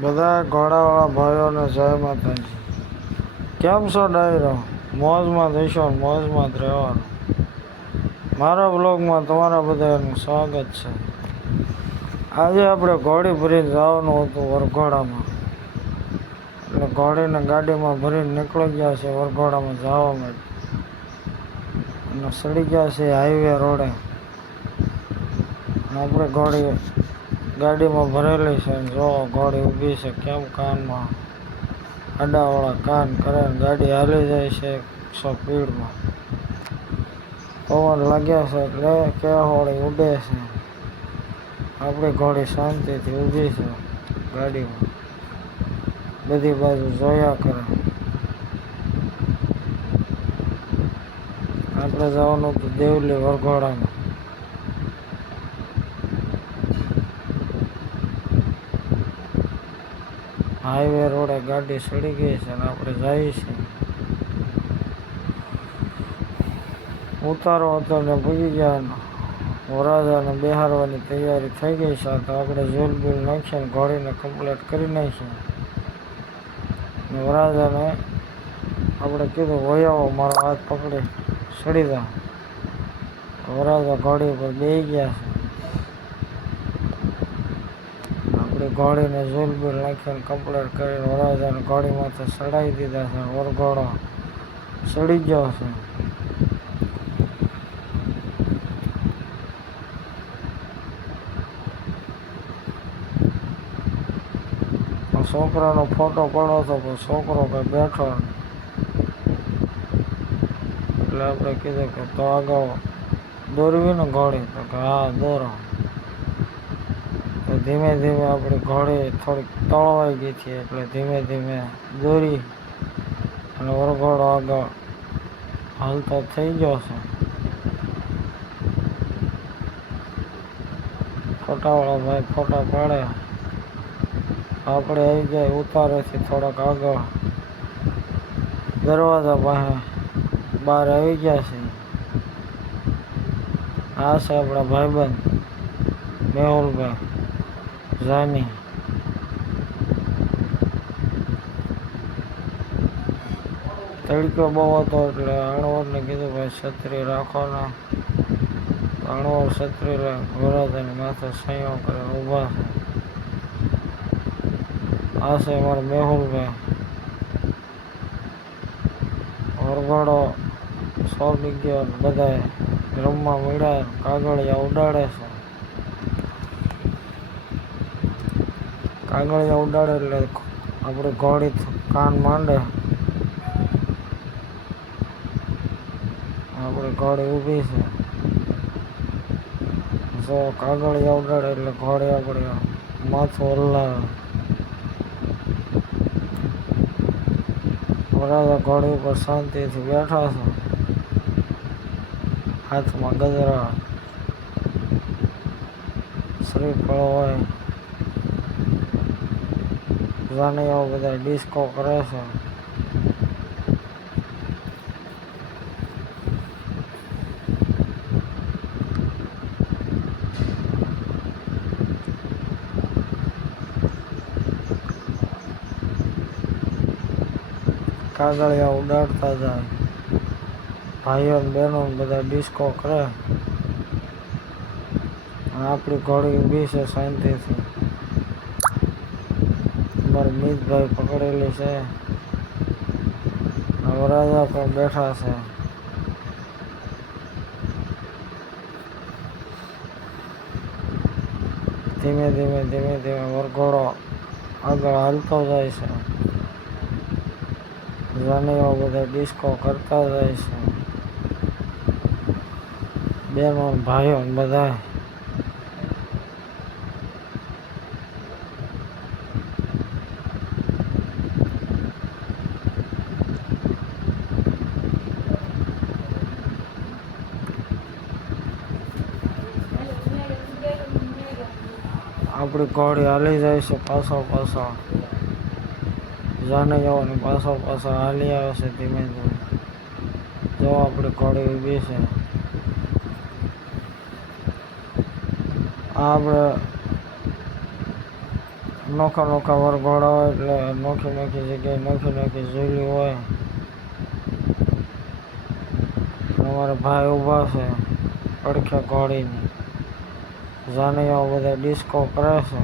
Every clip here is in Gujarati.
બધા ઘોડાવાળા ભાઈઓને જય માતાજી. કેમ છો ડાયરો? મોજમાં થઈશો, મોજમાં જ રહેવાનું. મારા બ્લોગમાં તમારા બધાનું સ્વાગત છે. આજે આપણે ઘોડી ભરીને જવાનું હતું વરઘોડામાં, એટલે ઘોડીને ગાડીમાં ભરીને નીકળી ગયા છે વરઘોડામાં જવા માટે, અને સડી ગયા છે હાઈવે રોડે. આપણે ઘોડી ગાડીમાં ભરેલી છે, જો ઘોડી ઊભી છે કેમ કાનમાં આડાવાળા કાન કરે, ગાડી હાલી જાય છે 100 સ્પીડમાં. પવન લાગ્યા છે એટલે કેહોળી ઉડે છે. આપણી ઘોડી શાંતિથી ઊભી છે ગાડીમાં, બધી બાજુ જોયા કરે. આપણે જવાનું હતું દેવલી વરઘોડામાં. હાઈવે રોડે ગાડી સડી ગઈ છે અને આપણે જઈએ છીએ. ઉતારો હતો ને પૂગી ગયા, વરાજાને બેહારવાની તૈયારી થઈ ગઈ છે. તો આપણે ઝૂલ બૂલ નાખીને ઘોડીને કમ્પ્લીટ કરી નાખીએ. વરાજાને આપણે કીધું વયાવો, મારો હાથ પકડી સડી જા. વરાજા ઘોડી ઉપર બેસી ગયા છે. આપણી ઘોડીને ઝૂલ બૂલ નાખીને કમ્પ્લીટ કરીને વરાજાને ઘોડીમાંથી ચડાવી દીધા છે. વરઘોડો સડી ગયો છે. છોકરાનો ફોટો પડ્યો હતો પણ છોકરો કંઈ બેઠો, એટલે આપણે કીધું કે તો આગળ દોરવી ને ઘોડી, તો કે હા દોરો. તો ધીમે ધીમે આપણી ઘોડી થોડીક તળવાઈ ગઈ હતી, એટલે ધીમે ધીમે દોરી અને વરઘોડો આગળ હાલતો થઈ ગયો છે. ફોટાવાળા ભાઈ ફોટા પાડે. આપણે આવી જાય ઉતારેથી થોડાક આગળ દરવાજા પાસે બહાર આવી ગયા છે. આ છે આપણા ભાઈબંધ મેહુલભાઈ જાની. તડકો બહુ હતો એટલે અણવરને કીધું ભાઈ છત્રી રાખો ને. અણવર છત્રી લે, વરાજાની માથે સહીઓ કરે ઊભા છે. આ છે અમારા મેહુલભાઈ. વરઘોડો સોંપી ગયો, બધા રમવા મળ્યા, કાગળિયા ઉડાડે છે. કાગળિયા ઉડાડે એટલે આપણી ઘોડી કાન માંડે. આપણી ઘોડી ઊભી છે. જો કાગળિયા ઉડાડે એટલે ઘોડી આપણે માથું હલાવે. વરાજા ઘોડી ઉપર શાંતિથી બેઠા છે, હાથમાં ગજરા શ્રીફળ હોય. જાનૈયાઓ બધા ડિસ્કો કરે છે. કાગળિયા ઉડાડતા જાય, ભાઈઓ બહેનો બધા ડિસ્કો કરે. આપણી ઘોડી ઊભી છે શાંતિથી. અમારા મિતભાઈ પકડેલી છે, વરાજા પણ બેઠા છે. ધીમે ધીમે ધીમે ધીમે વરઘોડો આગળ હાલતો જાય છે. જાનૈયાઓ બધા ડિસ્કો કરતા જાય છે, બહેનો ભાઈઓ બધા. આપણી ઘોડી હાલી જાય છે પાછો પાછો. જાનૈયાઓની પાછો પાછો હાલી આવે છે ધીમે ધીમે. જો આપણી ઘોડી ઊભી છે. આપણે નોખા નોખા વરઘોડા હોય એટલે નોખી નોખી જગ્યાએ નોખી નોખી ઝૂલી હોય. અમારા ભાઈ ઊભા છે પડખે ઘોડીની. જાનૈયાઓ બધા ડિસ્કો કરે છે,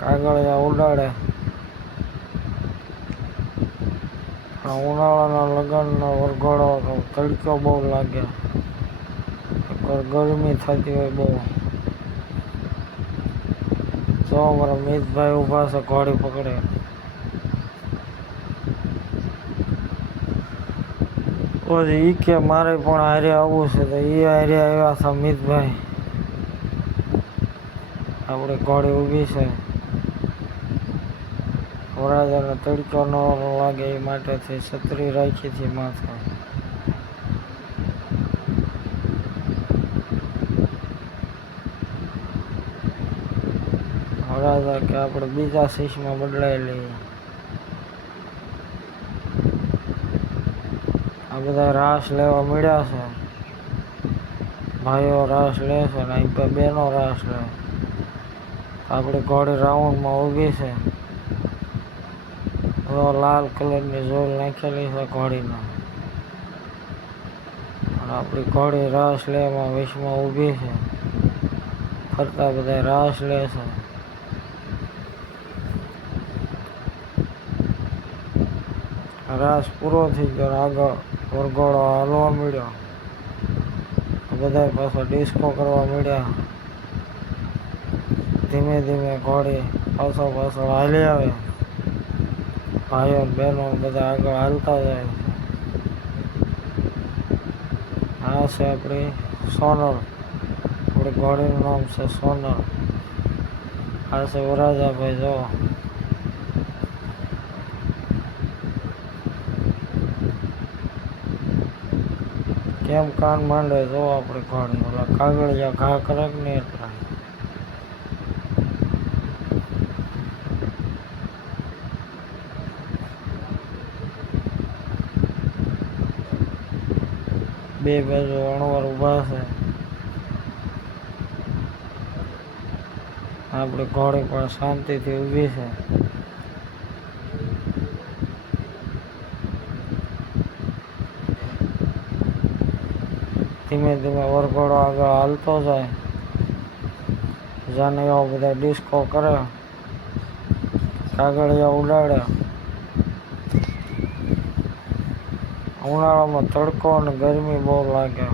કાગળિયા ઉડાડે. ઉનાળાના લગ્નનો વરઘોડો તો તડકો બહુ લાગે, એકવાર ગરમી થતી હોય બહુ. તો અમારા મિતભાઈ ઊભા છે ઘોડી પકડે. પછી ઈ કે મારે પણ હારે આવવું છે તો એ હારે આવ્યા હતા મિતભાઈ. આપણે ઘોડી ઊભી છે, વરરાજાને તડકો ન લાગે એ માટેથી છત્રી રાખી હતી માથે. વરરાજા કે આપણે બીજા શીશમાં બદલાઈ લઈએ. આ બધા રાસ લેવા મળ્યા છે, ભાઈઓ રાસ લે છે ને અહીં બહેનો રાસ લે. આપણી ઘોડી રાઉન્ડમાં ઊભી છે, લાલ કલરની ઝોલ નાખેલી છે ઘોડીને. અને આપણી ઘોડી રાસ લેવામાં વિશમાં ઊભી છે, ફરતા બધા રાસ લે છે. રાસ પૂરો થઈ ગયો, આગળ વરઘોડો હાલવા મળ્યો. બધા પાછા ડિસ્કો કરવા મળ્યા. ધીમે ધીમે ઘોડી પાછળ હાલી આવે. ભાઈઓ બહેનો બધા આગળ હાલતા જાય. આ છે આપણી સોનલ, આપણી ઘોડીનું નામ છે સોનલ. આ છે વરરાજાભાઈ, જો કેમ કાન માંડે. જો આપણી ઘોડી ઓલા કાગળિયા ઘા કરે કે નહીં એટલા. બે બાજુ અણવર ઊભા છે. આપણી ઘોડી પણ શાંતિથી ઊભી છે. ધીમે ધીમે વરઘોડો આગળ હાલતો જાય. જાનૈયાઓ બધા ડિસ્કો કરે, કાગળિયા ઉડાડે. ઉનાળામાં તડકો અને ગરમી બહુ લાગે.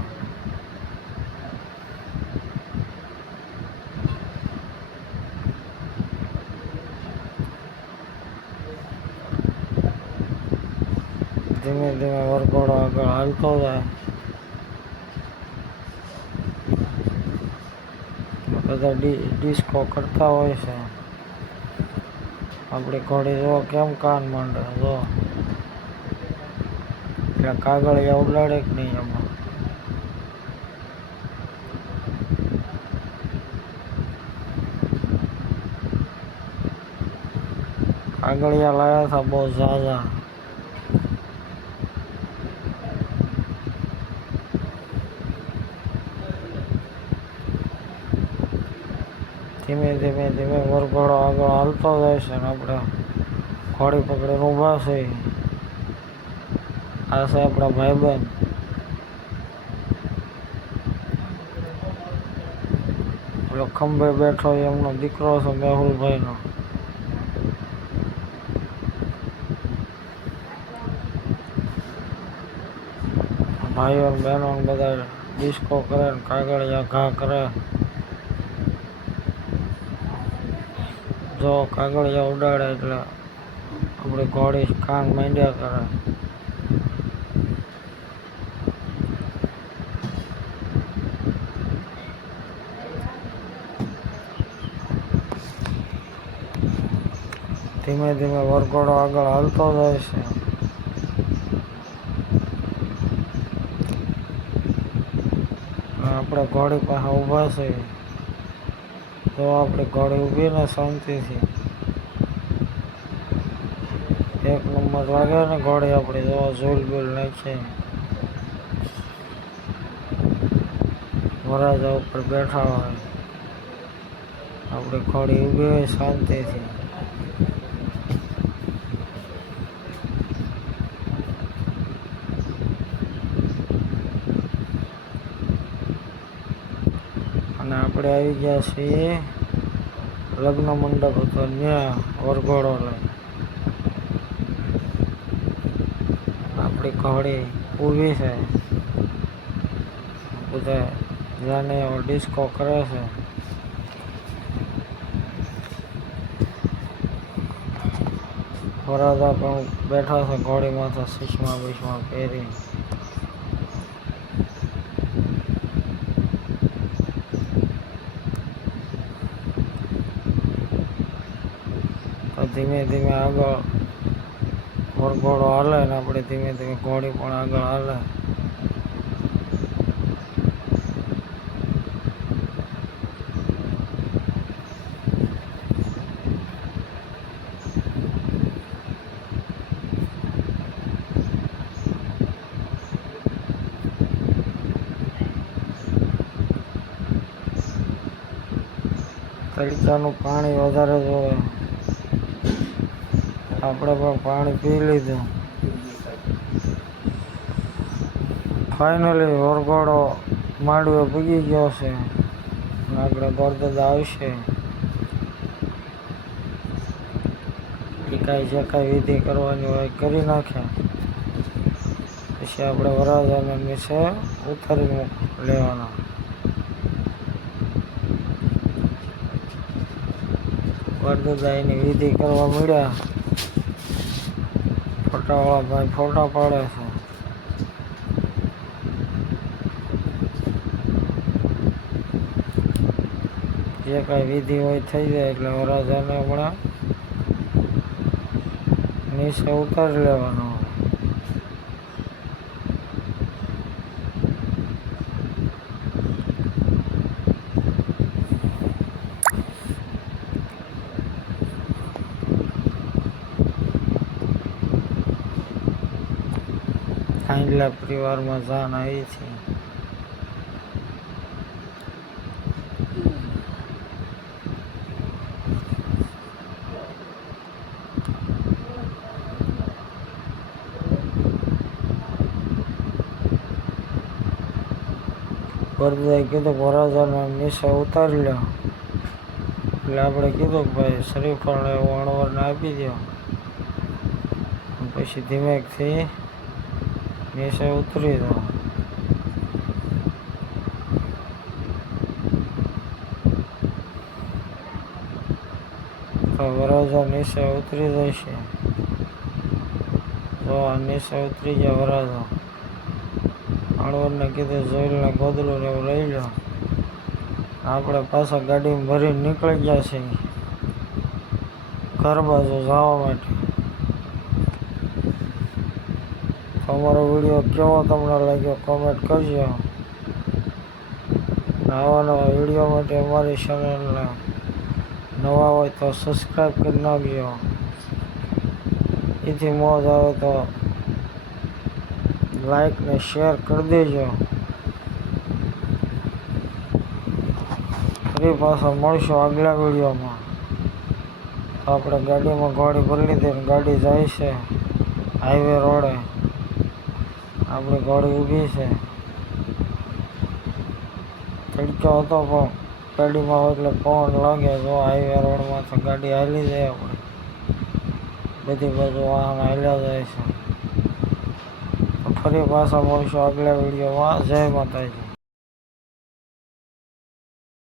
ધીમે ધીમે વરઘોડો આગળ હાલતો જાય. બધા ડિસ્કો કરતા હોય છે. આપણી ઘોડી જો કેમ કાન માંડે. જો એટલે કાગળિયા ઉડાડે કે નહીં એમાં. કાગળિયા લાયા હતા બહુ ઝાઝા. ધીમે ધીમે ધીમે વરઘોડો આગળ હાલતો જાય છે ને આપણે ઘોડી પકડીને ઊભા છે. આ છે આપણા ભાઈબંધ. પેલો ખંભે બેઠો એમનો દીકરો છે મેહુલભાઈનો. ભાઈઓ બહેનો બધા ડિસ્કો કરે ને કાગળિયા ઘા કરે. જો કાગળિયા ઉડાડે એટલે આપણી ઘોડી કાન માંડ્યા કરે. ધીમે ધીમે વરઘોડો આગળ હાલતો જાય છે. આપણે ઘોડી પાસે ઊભા છે. તો આપણી ઘોડી ઊભી ને શાંતિથી. એક નંબર લાગે ને ઘોડી આપણી. જો ઝૂલ બૂલ નાખી વરરાજા ઉપર બેઠા હોય. આપણી ઘોડી ઊભી હોય શાંતિથી. અને આપણે આવી ગયા છીએ લગ્ન મંડપ હતો ત્યાં વરઘોડો લઈ. આપણી ઘોડી ઊભી છે, બધા જાને ડિસ્કો કરે છે. વરાજા પણ બેઠા છે ઘોડીમાં, તો ચશ્મા બિશ્મા પહેરી. તો ધીમે ધીમે આગળ વરઘોડો હાલે ને આપણે ધીમે ધીમે ઘોડી પણ આગળ હાલે. તળીચાનું પાણી વધારે જોવે, આપણે પણ પાણી પી લીધું. ફાઇનલી વરઘોડો માંડવે પૂગી ગયો છે. આપણે ગોરદાદા આવશે એ કાંઈ જે કાંઈ વિધિ કરવાની હોય કરી નાખે. પછી આપણે વરરાજાને નીચે ઉતારી લેવાના. ગોરદાદા એની વિધિ કરવા મળ્યા. ફોટાવાળા ભાઈ ફોટા પાડે છે. જે કાંઈ વિધિ હોય થઈ જાય એટલે વરરાજાને હમણાં નીચે ઉતારી લેવાનો. આંગલા પરિવારમાં જાન આવી છે. ગોરદાદાએ કીધું વરરાજાને નીચે ઉતારી લો. એટલે આપણે કીધું કે ભાઈ શ્રીફળ એવું અણવરને આપી દો. પછી ધીમેકથી નીચે ઉતરી દો. તો વરરાજા નીચે ઉતરી જશે. જો નીચે ઉતરી ગયા વરરાજા. અણવરને કીધું જોઈલને ગોદડું ને એવું લઈ લો. આપણે પાછા ગાડીમાં ભરીને નીકળી ગયા છીએ ઘર બાજુ જવા માટે. તમારો વિડીયો કેવો તમને લાગ્યો કોમેન્ટ કરજો. આવા નવા વિડીયો માટે અમારી ચેનલને નવા હોય તો સબસ્ક્રાઈબ કરી નાખજો. એથી મોજ આવે તો લાઈક ને શેર કરી દેજો. ફરી પાછા મળશું આગલા વિડીયોમાં. આપણે ગાડીમાં ઘોડી ભરી લીધી ને ગાડી જાય છે હાઈવે રોડે. આપણી ઘોડી ઊભી છે. તડકો હતો પણ ગાડીમાં હોય એટલે પવન લાગે. જો હાઈવે રોડમાં તો ગાડી હાલી જાય. આપણે બધી બાજુ વાહન હાલ્યા જાય છે. ફરી પાછા મળશું આગલા વિડીયોમાં. જય માતાજી.